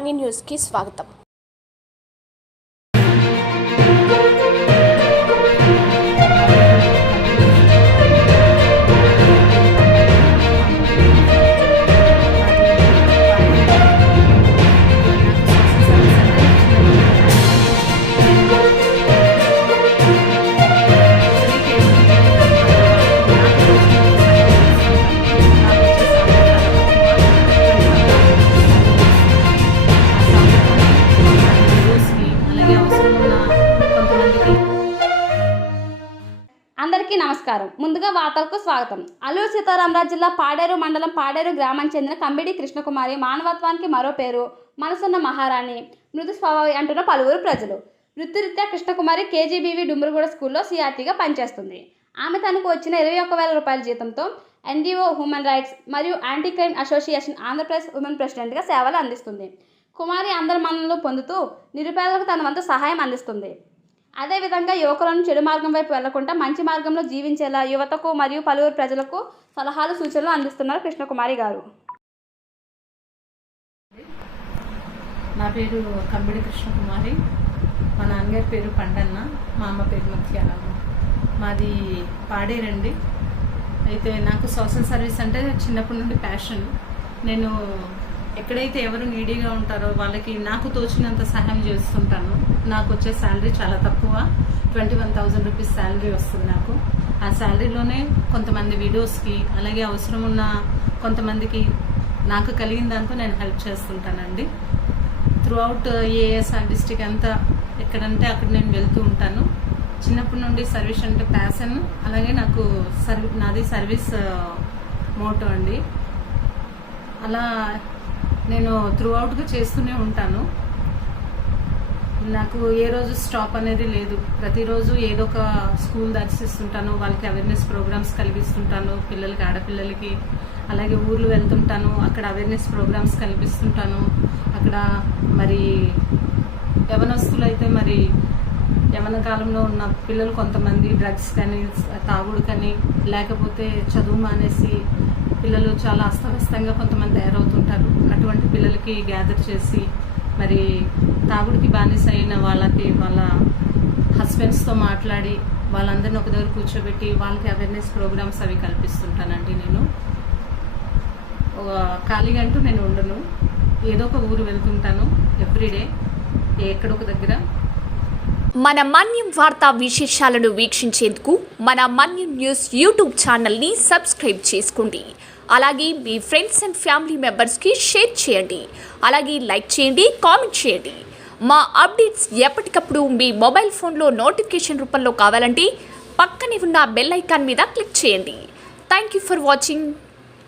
Money న్యూస్కి స్వాగతం. అందరికీ నమస్కారం. ముందుగా వార్తలకు స్వాగతం. అల్లూరు సీతారామరాజు జిల్లా పాడేరు మండలం పాడేరు గ్రామానికి చెందిన కంబిడి కృష్ణకుమారి మానవత్వానికి మరో పేరు, మనసున్న మహారాణి, మృదు స్వభావి అంటున్న పలువురు ప్రజలు. వృత్తిరీత్యా కృష్ణకుమారి కేజీబీవీ డుమ్మిరిగూడ స్కూల్లో సిఆర్టీగా పనిచేస్తుంది. ఆమె తనకు వచ్చిన 21,000 రూపాయల జీతంతో ఎన్జీఓ హ్యూమన్ రైట్స్ మరియు anti crime association Andhra Pradesh women ప్రెసిడెంట్గా సేవలు అందిస్తుంది. కుమారి అందరి మన్ననలు పొందుతూ నిరుపేదలకు తన వంతు సహాయం అందిస్తుంది. అదేవిధంగా యువకులను చెడు మార్గం వైపు వెళ్లకుండా మంచి మార్గంలో జీవించేలా యువతకు మరియు పలువురు ప్రజలకు సలహాలు సూచనలు అందిస్తున్నారు కృష్ణకుమారి గారు. నా పేరు కంబిడి కృష్ణకుమారి. మా నాన్నగారి పేరు పండన్న, మా అమ్మ పేరు ముత్యాలమ్మ. మాది పాడేరండి. అయితే నాకు సోషల్ సర్వీస్ అంటే చిన్నప్పటి నుండి ప్యాషన్. నేను ఎక్కడైతే ఎవరు నీడీగా ఉంటారో వాళ్ళకి నాకు తోచినంత సహాయం చేస్తుంటాను. నాకు వచ్చే శాలరీ చాలా తక్కువ, 21,000 రూపీస్ శాలరీ వస్తుంది నాకు. ఆ శాలరీలోనే కొంతమంది విడోస్కి, అలాగే అవసరం ఉన్న కొంతమందికి నాకు కలిగిన దాంతో నేను హెల్ప్ చేస్తుంటానండి. త్రూఅవుట్ ఏఎస్ఆర్ డిస్టిక్ అంతా ఎక్కడంటే అక్కడ నేను వెళ్తూ ఉంటాను. చిన్నప్పటి నుండి సర్వీస్ అంటే ప్యాషన్, అలాగే నాకు నాది సర్వీస్ మోటో అండి. అలా నేను త్రూఅవుట్గా చేస్తూనే ఉంటాను. నాకు ఏ రోజు స్టాప్ అనేది లేదు. ప్రతిరోజు ఏదో ఒక స్కూల్ దర్శిస్తుంటాను, వాళ్ళకి అవేర్నెస్ ప్రోగ్రామ్స్ కలిగిస్తుంటాను, పిల్లలకి, ఆడపిల్లలకి. అలాగే ఊర్లు వెళ్తుంటాను, అక్కడ అవేర్నెస్ ప్రోగ్రామ్స్ కల్పిస్తుంటాను. అక్కడ మరి యవనస్తులు అయితే మరి యవన కాలంలో ఉన్న పిల్లలు కొంతమంది డ్రగ్స్ కానీ, తాగుడు కానీ, లేకపోతే చదువు మానేసి పిల్లలు చాలా అస్తవ్యస్తంగా కొంతమంది తయారవుతుంటారు. అటువంటి పిల్లలకి గ్యాదర్ చేసి మరి తాగుడికి బానిస అయిన వాళ్ళకి వాళ్ళ హస్బెండ్స్తో మాట్లాడి వాళ్ళందరినీ ఒక దగ్గర కూర్చోబెట్టి వాళ్ళకి అవేర్నెస్ ప్రోగ్రామ్స్ అవి కల్పిస్తుంటానండి. నేను ఖాళీగా అంటూ నేను ఉండను, ఏదో ఒక ఊరు వెళ్తుంటాను ఎవ్రీడే, ఎక్కడొక దగ్గర. మన మన్యం వార్తా విశేషాలను వీక్షించేందుకు మన మన్యం న్యూస్ యూట్యూబ్ ఛానల్ని సబ్స్క్రైబ్ చేసుకోండి. అలాగే మీ ఫ్రెండ్స్ అండ్ ఫ్యామిలీ మెంబర్స్కి షేర్ చేయండి. అలాగే లైక్ చేయండి, కామెంట్ చేయండి. మా అప్డేట్స్ ఎప్పటికప్పుడు మీ మొబైల్ ఫోన్లో నోటిఫికేషన్ రూపంలో కావాలంటే పక్కనే ఉన్న బెల్ ఐకాన్ మీద క్లిక్ చేయండి. Thank you for watching.